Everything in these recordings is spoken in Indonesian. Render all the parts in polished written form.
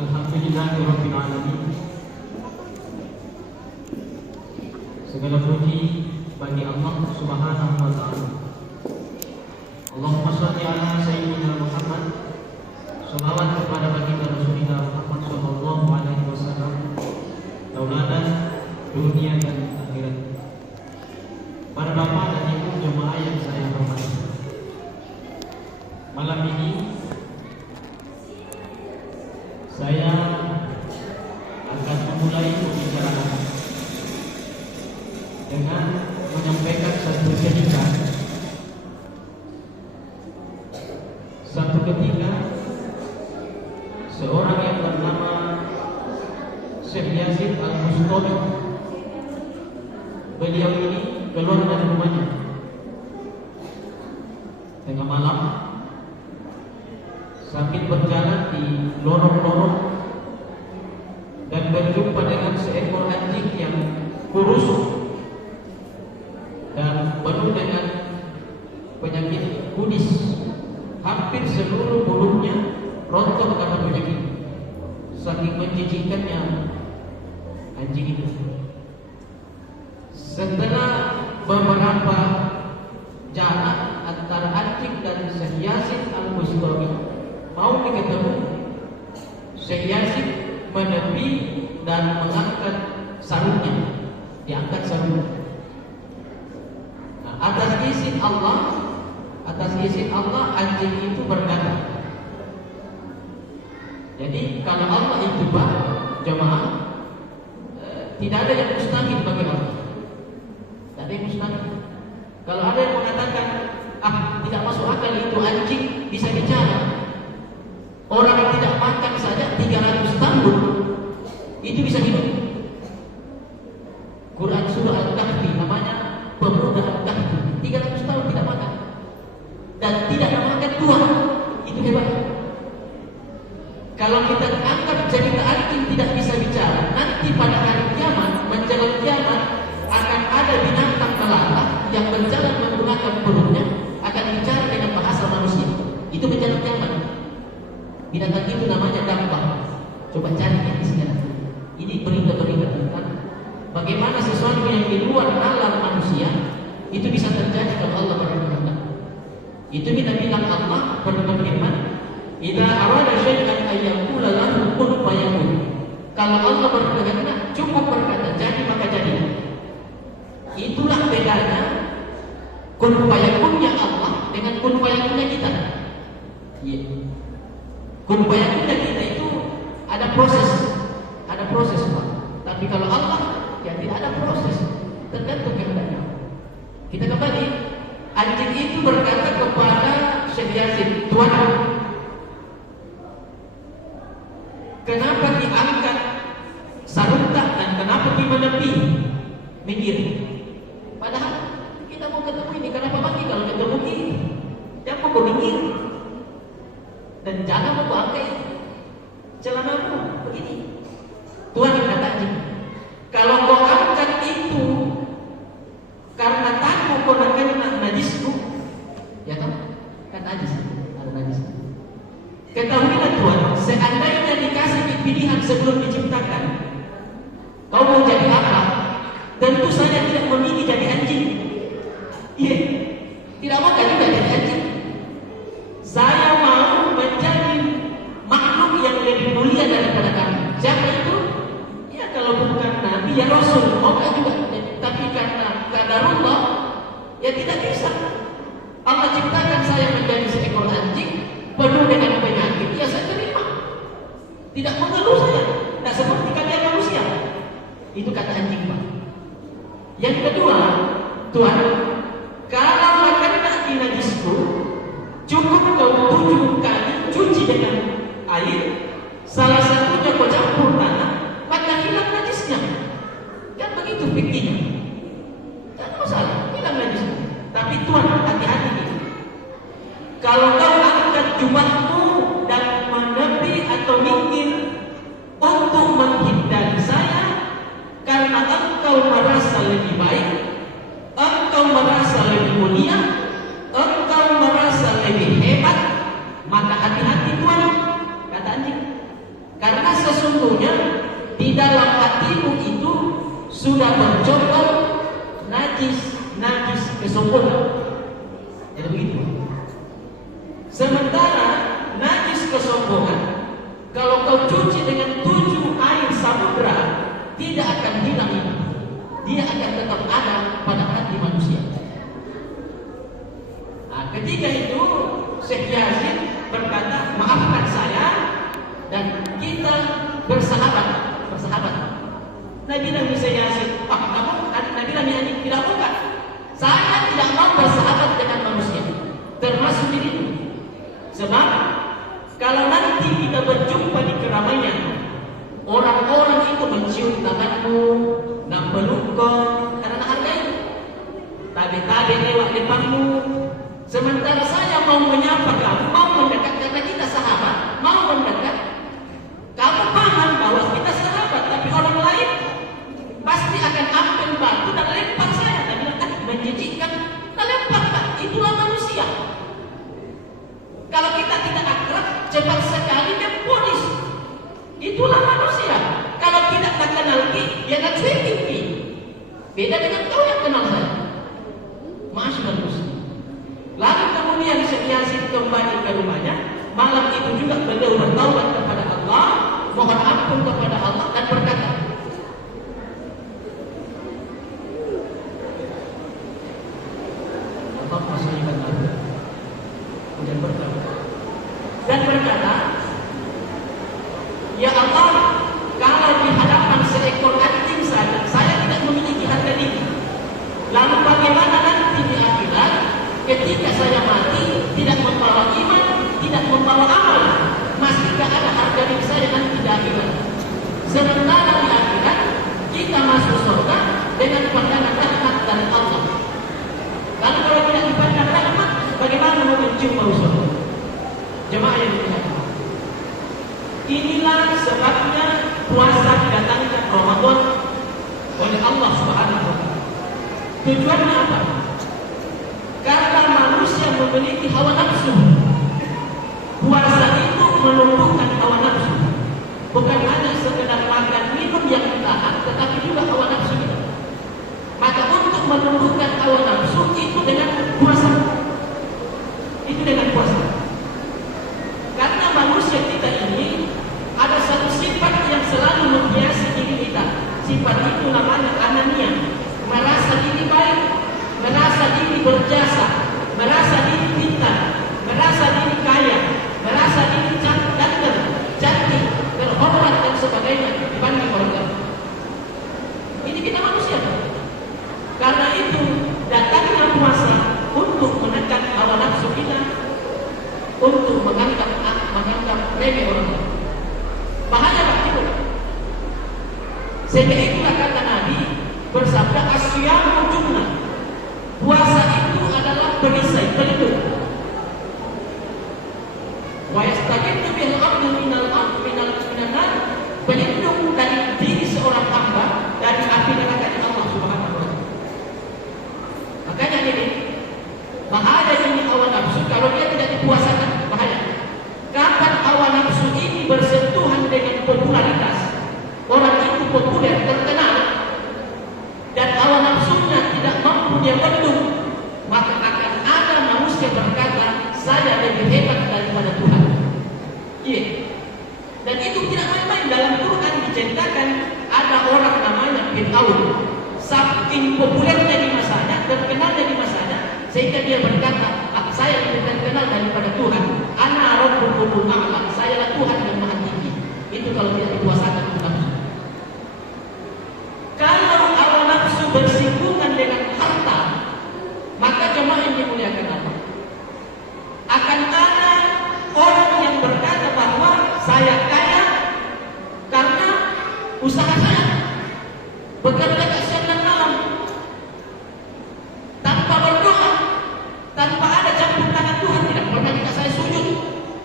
Alhamdulillahirabbil alamin. Segala puji bagi Allah Subhanahu wa taala. Allahumma shalli ala sayyidina Muhammad. Shalawat kepada baginda Rasulullah Muhammad sallallahu alaihi wasallam, tauladan dunia dan akhirat. Para bapak dan ibu jemaah yang saya hormati, malam ini saya akan memulai pembicaraan dengan menyampaikan satu cerita. Satu ketika seorang yang bernama Syekh Yazid Al-Bustami, beliau ini keluar dari rumahnya tengah malam sambil berjalan di lorong-lorong dan berjumpa dengan seekor anjing yang kurus dan penuh dengan penyakit kudis. Hampir seluruh bulunya rontok karena penyakit, saking menjijikkannya anjing itu. Setelah beberapa jarak antara anjing dan Syekh Yazid Al-Bustami mau diketemu, Syekh Yazid menepi dan mengangkat sarungnya, diangkat sarungnya. Nah, atas izin Allah anjing itu berkata. Jadi kalau Allah itu jemaah, tidak ada yang mustahil bagi Allah. Tidak ada yang mustahil. Kalau ada yang mengatakan tidak masuk akal itu anjing bisa bicara, orang yang tidak makan saja 300 tahun itu bisa hidup. Quran surah Al-Kahfi namanya pemuda Al-Kahfi, 300 tahun tidak makan dan tidak makan Tuhan, itu hebat. Kalau kita anggap jadi anjing tidak bisa bicara, nanti pada hari kiamat, menjelang kiamat akan ada binatang melata yang berjalan menggunakan perutnya akan bicara dengan bahasa manusia. Itu menjelang kiamat. Binatang itu namanya dambah. Coba cari di sini. Ini berita-berita tentang bagaimana sesuatu yang di luar alam manusia itu bisa terjadi kalau Allah berkehendak. Itu kita bilang Allah berfirman, "Idza arada syai'an ayyakula lahu kun fayakun." Kalau Allah berkehendak cukup berkata jadi maka jadi. Itulah bedanya kun fayakunnya Allah dengan kun fayakunnya kita. Kun fayakunnya kita itu ada proses Pak. Tapi kalau Allah ya tidak ada proses, tergantung kehendaknya. Kita kembali, anjing itu berkata kepada Syekh Yazid, "Tuan, kenapa diangkat sarungnya dan kenapa menepi minggir? Padahal kita mau ketemu ini, kenapa pagi kalau ketemu ini? Jangan mau minggir dan jangan mau pakai celanamu begini." Tuhan kata anjing, "Kalau kau angkat itu karena takut kau nak kena najisku, ya kan? Kata najis, ada najis. Ketahuilah Tuhan, seandainya dikasih pilihan sebelum diciptakan, kau mau jadi apa? Tentu saja tidak memilih jadi anjing. Iya, tidak mau juga jadi anjing. Saya mau menjadi makhluk yang lebih mulia daripada kami. Siapa itu? Ya kalau bukan Nabi ya Rasul, mau juga. Tapi karena qadarullah, ya tidak bisa. Allah ciptakan saya menjadi seekor anjing penuh dengan penyakit, ya saya terima. Tidak mengeluh saya, tidak seperti kalian manusia. Itu kata anjing Pak. Yang kedua, Tuhan, kalau kena di najisku, cukup kau 7 kali cuci dengan air, salah satunya kau campur tanah, maka hilang najisnya. Kan begitu fikirnya. Tak ada masalah, hilang najisnya. Tapi Tuhan, hati-hati nih. Kalau kau angkat jubahmu dan menepi atau minggir untuk menghindari saya, karena engkau merasa lebih baik, engkau merasa lebih mulia, engkau merasa lebih hebat, maka hati-hati Tuhan, kata anjing. Karena hatimu itu sudah bercokol najis kesombongan. Jadi begitu. Sementara najis kesombongan, kalau kau cuci dengan 7 air samudra, tidak akan hilang itu. Dia akan tetap ada pada hati manusia. Nah, ketika itu Syekh Yazid berkata, maafkan saya dan kita bersahabat. Nabi Syekh Yazid, Nabi tidak bukan. Saya tidak mau bersahabat dengan manusia, termasuk dirimu. Sebab kalau nanti kita berjumpa di keramaian, orang-orang itu mencium tanganmu, memeluk kau karena hargai. Tabe-tabe lewat depanmu. Sementara saya mau menyapa kamu, mau mendekat karena kita sahabat, mau mendekat. Kamu paham bahwa kita sahabat, tapi orang lain pasti akan ambil batu dan lempar saya. Dan bilang, menjijikkan, dan lemparkan. Itulah manusia. Kalau kita tidak akrab, cepat sekali memponis. Itulah manusia. Kalau tidak kenal dia akan cuekin. Beda dengan kau yang kenal saya. Masyaallah muslim. Lalu kemudian Syekh Yazid kembali ke rumahnya. Malam itu juga beliau bertaubat kepada Allah, mohon ampun kepada Allah dan berkata, ya Allah, kalau di hadapan seekor anjing saja saya tidak memiliki harga diri, lalu bagaimana nanti di akhirat ketika saya mati tidak membawa iman, tidak membawa amal, masih tidak ada harga diri saya nanti di akhirat. Sementara di akhirat kita masuk surga dengan pandangan rahmat dari Allah. Lalu kalau tidak dipandang rahmat, bagaimana mau mencium bau surga? Jemaah yang dimuliakan, inilah sebabnya puasa didatangkan Ramadan oleh Allah Subhanahu wa taala. Tujuannya apa? Karena manusia memiliki hawa nafsu. Puasa itu menumbuhkan hawa nafsu. Bukan hanya sekedar makan minum yang ditahan, tetapi juga hawa nafsu kita. Maka untuk menumbuhkan hawa nafsu itu dengan puasa. Itu dengan puasa. Karena manusia kita ini ada satu sifat yang selalu menghiasi diri kita. Sifat itu namanya anania, merasa diri baik, merasa diri berjasa, merasa diri pintar, merasa diri kaya, merasa diri cantik, terhormat dan sebagainya dibanding orang lain. Ini kita manusia. Karena itu datangnya puasa untuk menekan hawa nafsu kita, untuk menganggap remeh orang lain. Bahaya Pak itu. Sehingga itulah kata Nabi bersabda, asyamu junnah. Puasa itu adalah perisai, pelindung. Wa yastaqimu bil abdi minal nar, pelindung dari diri seorang hamba dari api neraka Allah Subhanahu wa taala. Makanya ini bahaya ini hawa nafsu kalau dia tidak dipuasakan, bahaya. Kapan hawa nafsu ini bersentuhan dengan popularitas, orang itu populer, terkenal, dan hawa nafsunya tidak mampu dia bendung, maka akan ada manusia berkata, saya lebih hebat daripada Tuhan. Iya. Dan itu tidak main-main. Dalam Quran diceritakan ada orang namanya Fir'aun. Saking populernya di masanya, terkenalnya di masanya, sehingga dia berkata, saya lebih terkenal daripada Tuhan. Ana rabbukumul a'la, sayalah Tuhan yang maha tinggi. Itu kalau tidak dipuasakan nafsu. Kalau hawa nafsu bersinggungan dengan harta, maka jemaah yang dimuliakan Allah, akan ada orang yang berkata bahwa saya kaya karena usaha saya, bekerja siang dan malam tanpa berdoa, tanpa ada campur tangan Tuhan. Tidak pernah jika saya sujud,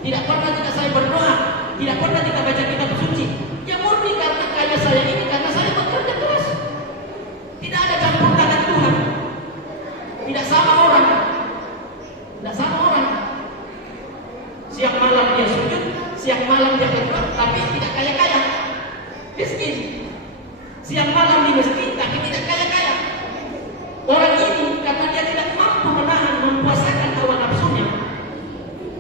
tidak pernah jika saya berdoa, tidak pernah jika baca kitab suci. Ya murni karena kaya saya ini karena saya bekerja keras. Tidak ada campur tangan Tuhan. Tidak sama orang. Tidak sama orang. Siang malam dia sujud, siang malam dia berdoa, tapi tidak kaya-kaya, miskin. siang malam di masjid tapi tidak kaya-kaya. Orang ini karena dia tidak mampu menahan mempuasakan hawa nafsunya,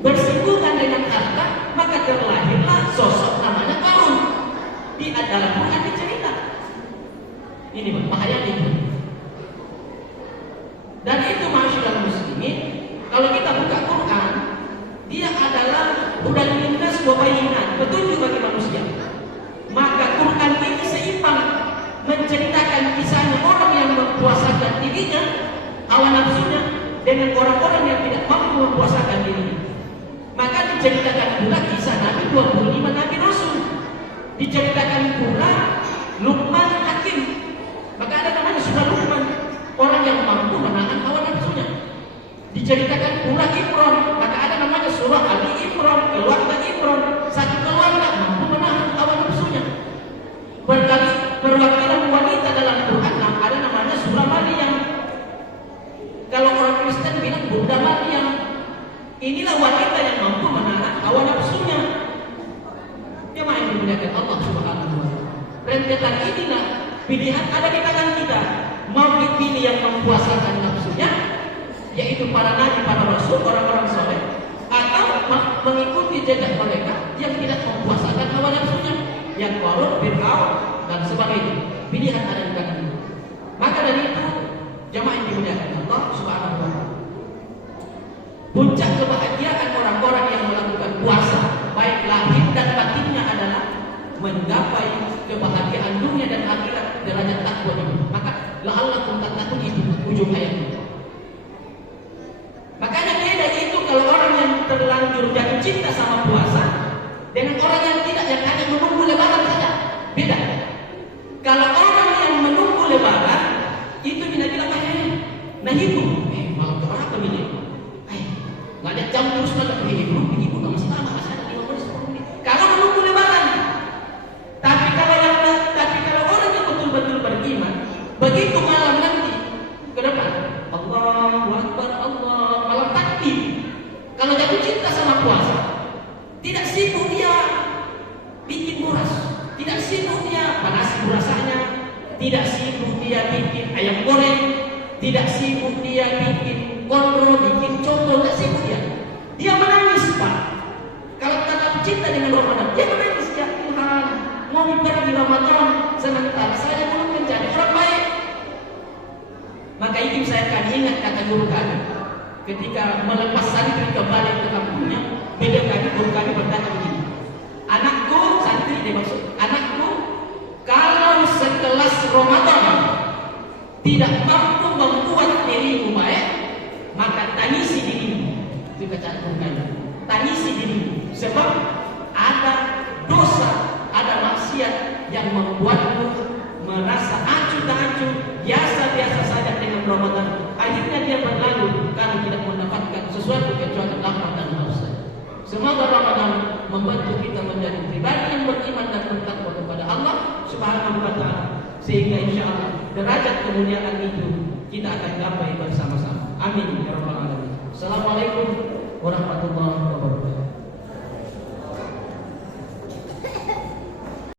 bersinggungan dengan harta, maka terlahirlah sosok namanya Qarun. Di dalam Quran dicerita. Ini bahaya itu. Dan itu masyarakat muslimin, kalau kita buka Quran, dia adalah hudan lintas wa bayyinat, petunjuk bagi manusia. Maka Quran ini seimbang menceritakan kisahnya orang yang mempuasakan dirinya, hawa nafsunya, dengan orang-orang yang tidak mampu mempuasakan dirinya. Maka diceritakan pula kisah Nabi 25 Nabi Rasul. Diceritakan pula Luqman Hakim. Maka ada namanya surah Luqman, orang yang mampu menahan hawa nafsunya. Diceritakan pula Imran, maka ada namanya surah Ali Imran, keluarga Imran, satu keluarga mampu menahan hawa nafsunya. Berkali perwakilan wanita dalam Quran, ada namanya surah Maryam. Kalau orang Kristen bilang Bunda Maryam. Inilah wanita yang mampu menahan hawa nafsunya. Dia yang dimuliakan Allah Subhanahu wa taala. Rentetan inilah pilihan ada di tangan kita. Mau dipilih yang mempuasakan nafsunya, yaitu para nabi, para rasul, orang-orang soleh, atau mengikuti jejak mereka yang tidak mempuasakan hawa nafsunya, yang Qarun, Fir'aun dan sebagainya. Pilihan ada di tangan kita. Maka dari itu, jamaah yang dimuliakan Allah Subhanahu wa taala, puncak kebahagiaan orang-orang yang melakukan puasa, baik lahir dan batinnya, adalah menggapai kebahagiaan dunia dan akhirat, derajat takwa. Maka la'allakum tattaqun, itu ujung ayatnya. Makanya beda itu kalau orang yang terlanjur jatuh cinta sama puasa dengan orang yang tidak, yang hanya menunggu lebaran saja. Beda. Kalau orang yang menunggu lebaran itu bila-bila nah ibu, malam keberapa ini? Nggak ada jam terus malam ibu nggak masih lama, masih ada 5 menit 10 menit. Kalau menunggu lebaran. Tapi kalau orang yang betul-betul beriman, begitu malam nanti ke depan, Allahu Akbar, Allah, malam takbir. Kalau jatuh cinta sama puasa, tidak sibuk dia bikin buras, tidak sibuk dia panasi burasanya, tidak sibuk dia bikin ayam goreng, tidak sibuk dia bikin kontrol, bikin contoh, tidak sibuk dia. Dia menangis, Pak. Kalau kita cinta dengan Ramadan, dia menangis, ya Tuhan, mau pergi Ramadan, sementara saya belum menjadi orang baik. Maka itu saya akan ingat kata guru kami ketika melepas santri kembali ke kampungnya. Beda kami, guru kami berkata begini, anakku, santri dia maksud, anakku, kalau sekelas Ramadan tidak mampu membuat dirimu baik, maka tangisi dirimu. Itu bacaan guru kami, tangisi dirimu, sebab ada dosa, ada maksiat yang membuatmu merasa acuh tak acuh, biasa-biasa saja dengan Ramadan. Akhirnya dia berlalu karena tidak mendapatkan sesuatu kecuali lapar dan haus. Semoga Ramadan membantu kita menjadi pribadi yang beriman dan bertakwa kepada Allah Subhanahu wa taala, sehingga insyaallah derajat kemuliaan itu kita akan gapai bersama-sama. Amin ya rabbal alamin. Assalamualaikum warahmatullahi wabarakatuh.